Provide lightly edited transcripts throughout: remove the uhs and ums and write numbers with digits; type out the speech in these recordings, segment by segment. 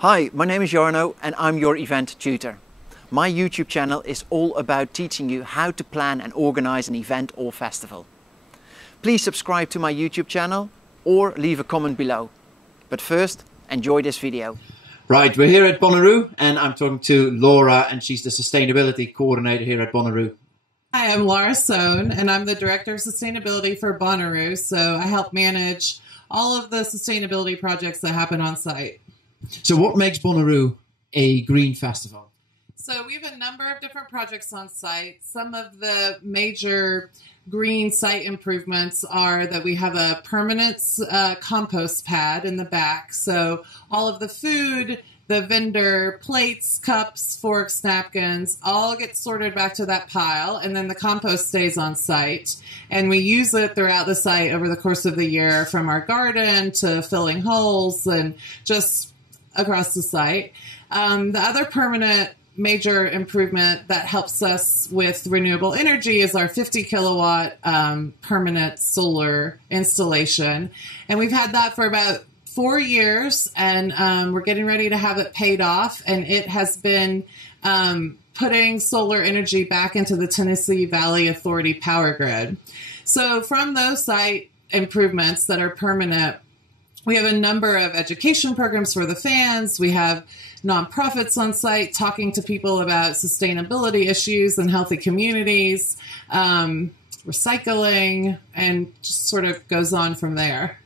Hi, my name is Jarno and I'm your event tutor. My YouTube channel is all about teaching you how to plan and organize an event or festival. Please subscribe to my YouTube channel or leave a comment below. But first, enjoy this video. Right, we're here at Bonnaroo and I'm talking to Laura and she's the Sustainability Coordinator here at Bonnaroo. Hi, I'm Laura Sohn and I'm the Director of Sustainability for Bonnaroo, so I help manage all of the sustainability projects that happen on site. So what makes Bonnaroo a green festival? So we have a number of different projects on site. Some of the major green site improvements are that we have a permanent compost pad in the back. So all of the food, the vendor plates, cups, forks, napkins, all get sorted back to that pile, and then the compost stays on site. And we use it throughout the site over the course of the year, from our garden to filling holes and just across the site. The other permanent major improvement that helps us with renewable energy is our 50 kilowatt permanent solar installation. And we've had that for about 4 years, and we're getting ready to have it paid off. And it has been putting solar energy back into the Tennessee Valley Authority power grid. So from those site improvements that are permanent, we have a number of education programs for the fans. We have nonprofits on site talking to people about sustainability issues and healthy communities, recycling, and just sort of goes on from there.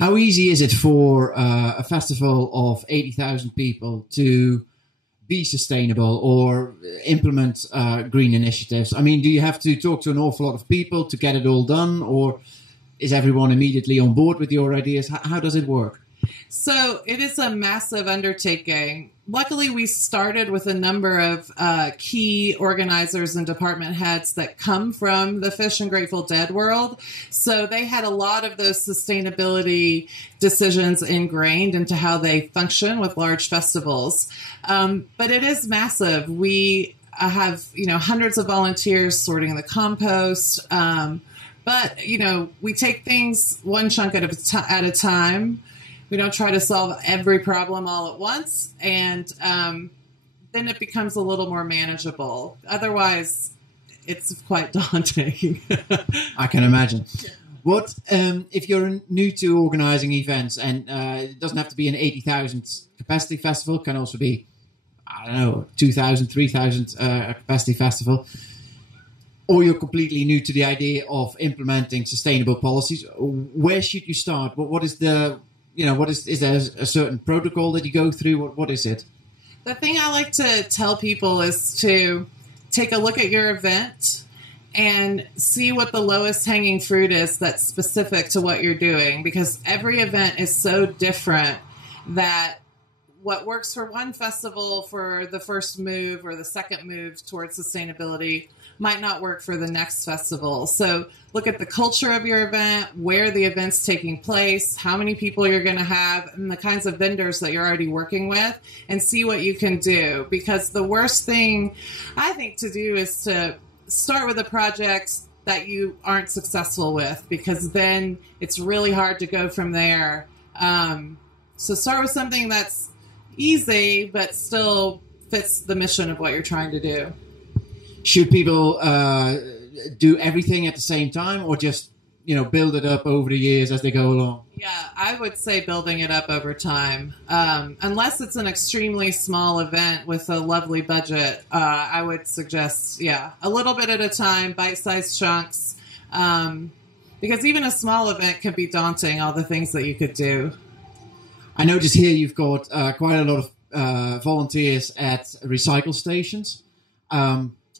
How easy is it for a festival of 80,000 people to be sustainable or implement green initiatives? I mean, do you have to talk to an awful lot of people to get it all done, or is everyone immediately on board with your ideas? How does it work? So it is a massive undertaking. Luckily, we started with a number of key organizers and department heads that come from the Fish and Grateful Dead world. So they had a lot of those sustainability decisions ingrained into how they function with large festivals. But it is massive. We have, hundreds of volunteers sorting the compost. But, we take things one chunk at a time. We don't try to solve every problem all at once. And then it becomes a little more manageable. Otherwise, it's quite daunting. I can imagine. What if you're new to organizing events, and it doesn't have to be an 80,000 capacity festival, it can also be, 2,000, 3,000 capacity festival, or you're completely new to the idea of implementing sustainable policies, where should you start? What is the, is there a certain protocol that you go through? What is it? The thing I like to tell people is to take a look at your event and see what the lowest hanging fruit is that's specific to what you're doing, because every event is so different that what works for one festival for the first move or the second move towards sustainability might not work for the next festival. So look at the culture of your event, where the event's taking place, how many people you're going to have, and the kinds of vendors that you're already working with, and see what you can do. Because the worst thing I think to do is to start with a project that you aren't successful with, because then it's really hard to go from there. So start with something that's easy, but still fits the mission of what you're trying to do. Should people do everything at the same time, or just, build it up over the years as they go along? Yeah, I would say building it up over time. Unless it's an extremely small event with a lovely budget, I would suggest, a little bit at a time, bite-sized chunks. Because even a small event can be daunting, all the things that you could do. I notice here you've got quite a lot of volunteers at recycle stations.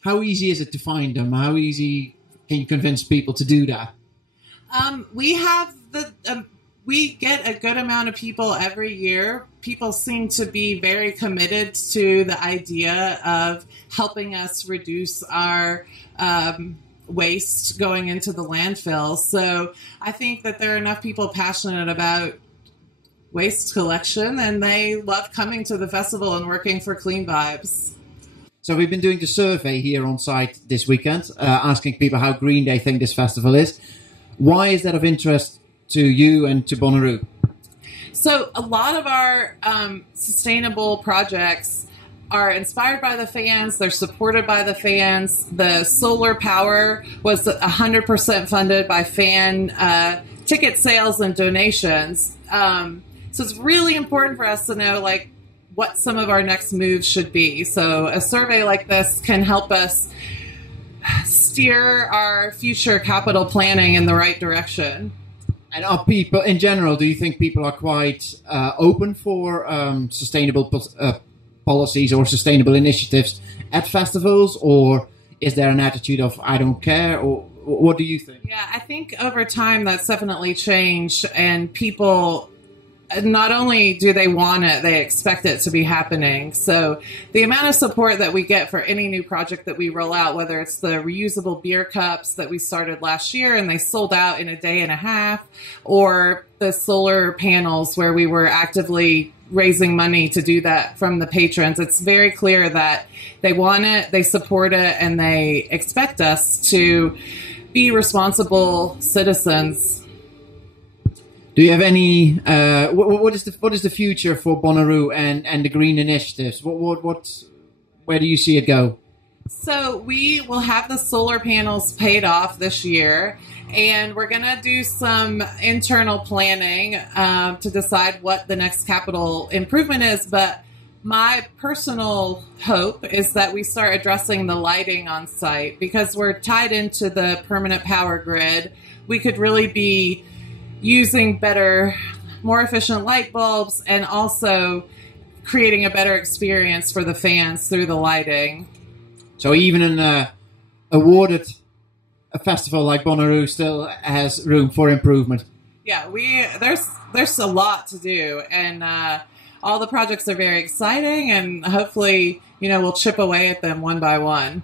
How easy is it to find them? How easy can you convince people to do that? We get a good amount of people every year. People seem to be very committed to the idea of helping us reduce our waste going into the landfill. So I think that there are enough people passionate about waste collection, and they love coming to the festival and working for Clean Vibes. So we've been doing the survey here on site this weekend, asking people how green they think this festival is. Why is that of interest to you and to Bonnaroo? So a lot of our sustainable projects are inspired by the fans. They're supported by the fans. The solar power was 100% funded by fan ticket sales and donations. So it's really important for us to know like what some of our next moves should be. So a survey like this can help us steer our future capital planning in the right direction. And are people, in general, do you think people are quite open for sustainable policies or sustainable initiatives at festivals? Or is there an attitude of, I don't care? Or what do you think? Yeah, I think over time that's definitely changed. And people, not only do they want it, they expect it to be happening. So the amount of support that we get for any new project that we roll out, whether it's the reusable beer cups that we started last year and they sold out in a day and a half, or the solar panels where we were actively raising money to do that from the patrons, it's very clear that they want it, they support it, and they expect us to be responsible citizens. Do you have any? What is the future for Bonnaroo and the green initiatives? Where do you see it go? So we will have the solar panels paid off this year, and we're going to do some internal planning to decide what the next capital improvement is. But my personal hope is that we start addressing the lighting on site, because we're tied into the permanent power grid. We could really be using better, more efficient light bulbs, and also creating a better experience for the fans through the lighting. So even an awarded a festival like Bonnaroo still has room for improvement. Yeah, there's a lot to do, and all the projects are very exciting, and hopefully, we'll chip away at them one by one.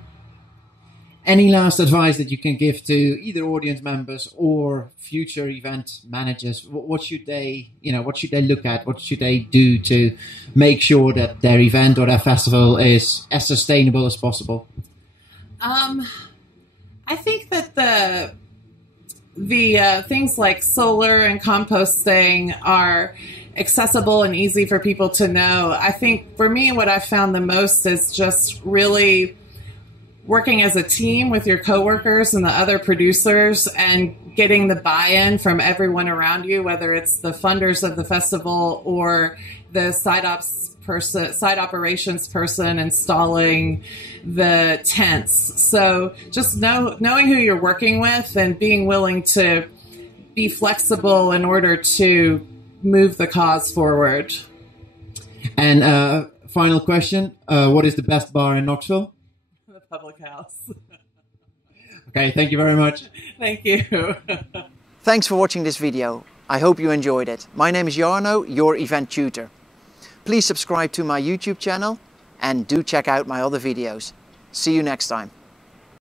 Any last advice that you can give to either audience members or future event managers? What should they look at? What should they do to make sure that their event or their festival is as sustainable as possible? I think that the things like solar and composting are accessible and easy for people to know. I think for me, what I've found the most is just really working as a team with your coworkers and the other producers and getting the buy-in from everyone around you, whether it's the funders of the festival or the site operations person installing the tents. So just knowing who you're working with and being willing to be flexible in order to move the cause forward. And final question, what is the best bar in Knoxville? Public house. Okay, thank you very much. Thank you. Thanks for watching this video. I hope you enjoyed it. My name is Jarno, your event tutor. Please subscribe to my YouTube channel and do check out my other videos. See you next time.